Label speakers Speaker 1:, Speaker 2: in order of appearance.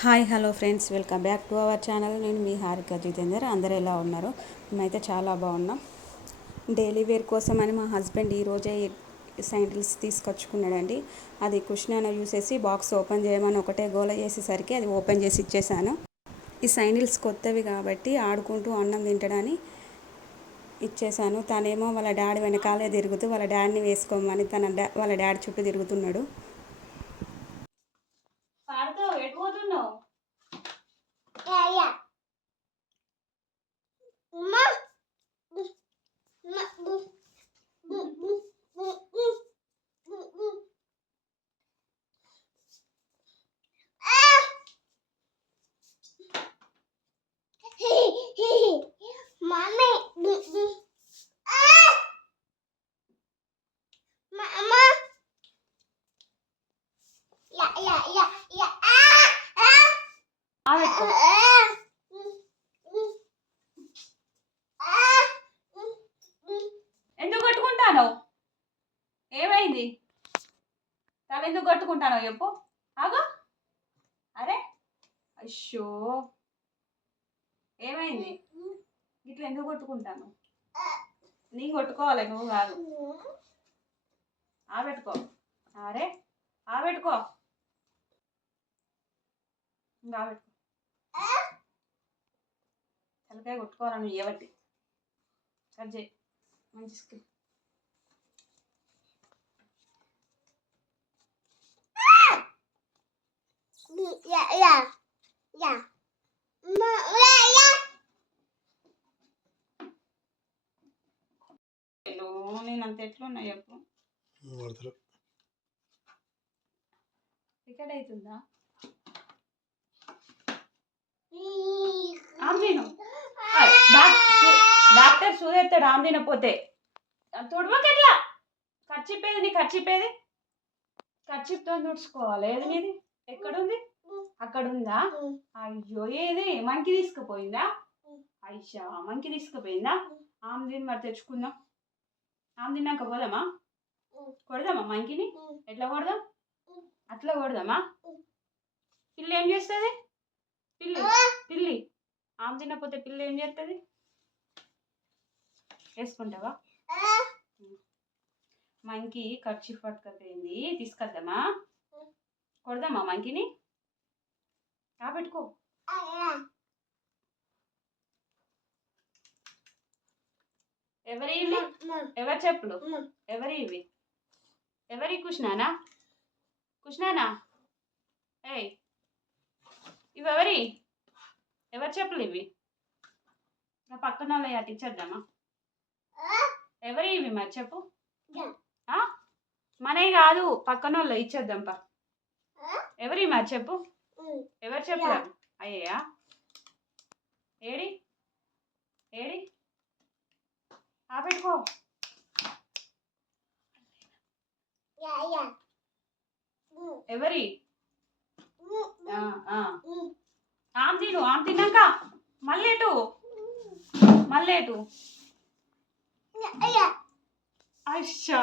Speaker 1: Hi hello friends. Welcome back to our channel. నేను మీ హారిక జితేందర్. అందరు ఎలా ఉన్నారు? మేమైతే చాలా బాగున్నాం. డైలీ వేర్ కోసం అని మా హస్బెండ్ ఈరోజే శాండిల్స్ తీసుకొచ్చుకున్నాడండి. అది కృష్ణ చూసేసి బాక్స్ ఓపెన్ చేయమని ఒకటే గోల చేసేసరికి అది ఓపెన్ చేసి ఇచ్చేసాను. ఈ సైండిల్స్ కొత్తవి కాబట్టి ఆడుకుంటూ అన్నం తింటడాన్ని ఇచ్చేసాను. తనేమో వాళ్ళ డాడీ వెనకాలే తిరుగుతూ వాళ్ళ డాడీని వేసుకోమని తన డా వాళ్ళ డాడీ చుట్టూ తిరుగుతున్నాడు.
Speaker 2: ఎందుకు కొట్టుకుంటాను? ఏమైంది? తల ఎందుకు కొట్టుకుంటానో చెప్పు. ఆగో. అరే. అయ్యో. ఏమైంది? ఇట్లా ఎందుకు కొట్టుకుంటాను? నేను కొట్టుకోవాలి నువ్వు కాదు. ఆబెట్టుకో అరే. ఆబెట్టుకో ఇంకా ఆబెట్టుకో తలకాయ కొట్టుకోవాలని ఏవట్టి కట్ చేయి. మంచి
Speaker 3: ja.
Speaker 2: నేను అంత ఎట్లున్నా చెప్పు.
Speaker 4: వాడతారు
Speaker 2: టికెట్ అవుతుందా? డాక్టర్ సూదేస్తాడు ఆమ్లీన పోతే. తుడవకెట్లా? ఖర్చిప్పేది నీ ఖర్చిపోయేది ఖర్చిప్తో తుడుచుకోవాలి. ఏది నీది ఎక్కడుంది? అక్కడ ఉందా అయ్యో ఏది? మంకి తీసుకుపోయిందా? అయ్యా మంకి తీసుకుపోయిందా? ఆమ్దిన్ మరి తెచ్చుకుందాం. ఆమ్దిన్నాక పోదామా కొడదామా మంకిని? ఎట్లా కొడదాం? అట్లా కొడదామా? పిల్లి ఏం చేస్తుంది? పిల్లి పిల్లి. ఆమె తినకపోతే పిల్లి ఏం చేస్తుంది? వేసుకుంటావా? మంకి ఖర్చు పట్టుకపోయింది తీసుకొద్దామా కొడదామా మంకిని? పెట్టుకో. ఎవరి ఎవరి చెప్పులు? ఎవరి ఇవి? ఎవరి కృష్ణానా? కృష్ణానా? ఏయ్ ఇవి ఎవరి ఎవరి చెప్పులు ఇవి? నా పక్కన వాళ్ళ అటు ఇచ్చేద్దామా? ఎవరి ఇవి మరి చెప్పు? ఆ? మనవి కాదు పక్కన వాళ్ళు ఇచ్చేద్దాం పా. ఎవరి మరి చెప్పు? ఎవరు చెప్పులు అయ్యా ఏడి? ఏడి? ఆ పెట్టుకో
Speaker 3: Ja, ja.
Speaker 2: ఎవరి. ఆమె తిను ఆమె తిన్నాక మళ్ళేటు మళ్ళేటు
Speaker 3: Ja.
Speaker 2: అయ్యా